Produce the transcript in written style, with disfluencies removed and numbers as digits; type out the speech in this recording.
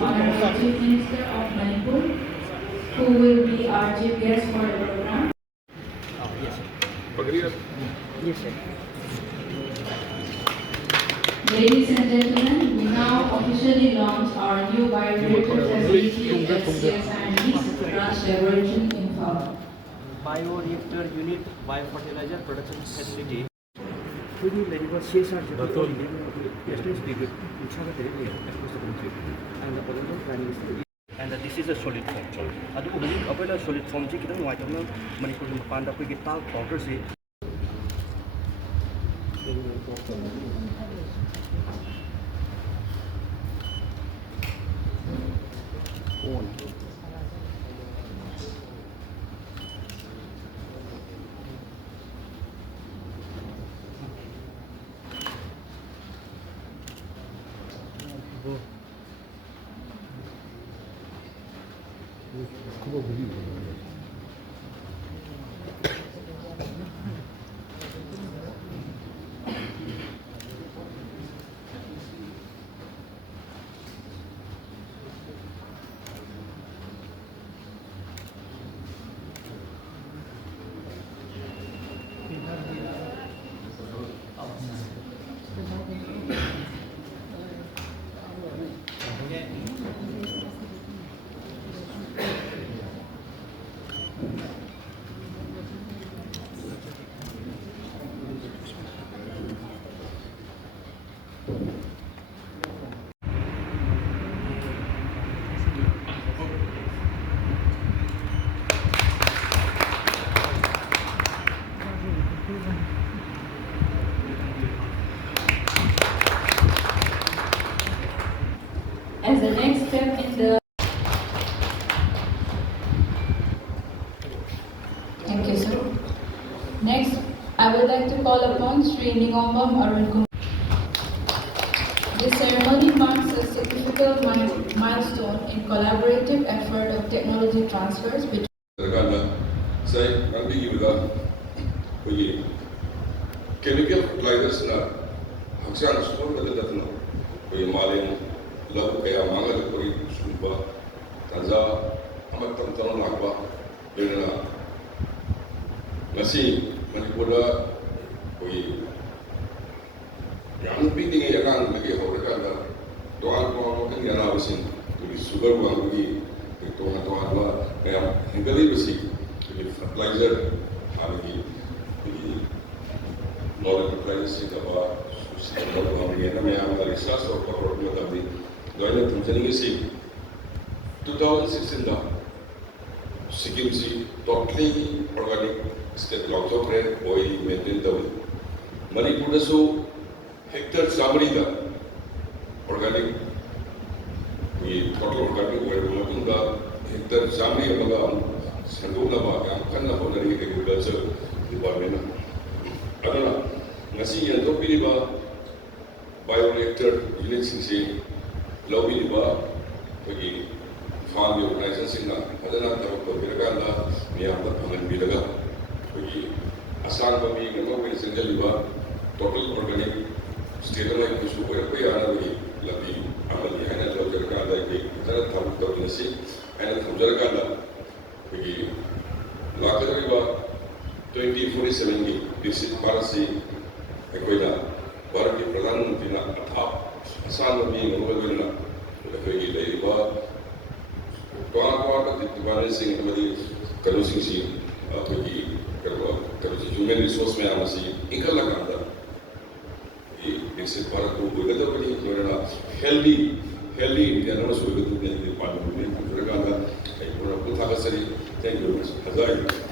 Honorable Chief Minister of Manipur, who will be our chief guest for the program. Yes, sir. Ladies and gentlemen, we now officially launch our new bioreactor facility at CSIR's branch laboratory in Phao. Bioreactor unit biofertilizer production facility. Fully labor CSR and this is a solid form. A solid form white Manipur Panda powder. As the next step in the Thank you, sir. Next, I would like to call upon Sri Ningomam Arun Kumar. This ceremony marks a significant milestone in collaborative effort of technology transfers between chemical fertilizers na hakshan store da datna koi malin labu kaya manga da koi sumba taza amat tam lakba lena ngasi manipura koi yang biding ya kan bagi hore da doan ko kan yana wasin koi sugar wa bagi to wa kaya hingali basi fertilizer habagi Lord Privacy about research or corporate government 2016 Sikkim totally organic state law oil maintained Manipur so hectare summary organic we total organic oil hectare summary about agriculture department. Adana, ngasi yang tu pilih ba bioreactor unit sini, lobby ba bagi farm organization na, adana tahu pergerakan la, ni apa pangan bilaga, bagi asal kami nama kami senjata ba total organic state la itu supaya apa yang ada bagi lebih amal ni, hanya tahu pergerakan la bagi adana tahu nasi, hanya tahu pergerakan la bagi lakar ba 2047 की विकसित भारत से अखोइना भारत के प्रधानमंत्री ना अथा आसान में Nobel ना अखोई की लेबा तो डिपार्टमेंट सिंह हमारी कलोसिंग सी अखोई की कलोसिंग ह्यूमन रिसोर्स में आमसी इनका लगाता ये विकसित भारत को बोलते बनी लोगों हेल्दी इंडिया ना सोचते हैं डिपार्टमेंट में लगाता है पूरा कुछ आगे से थैंक यू हजार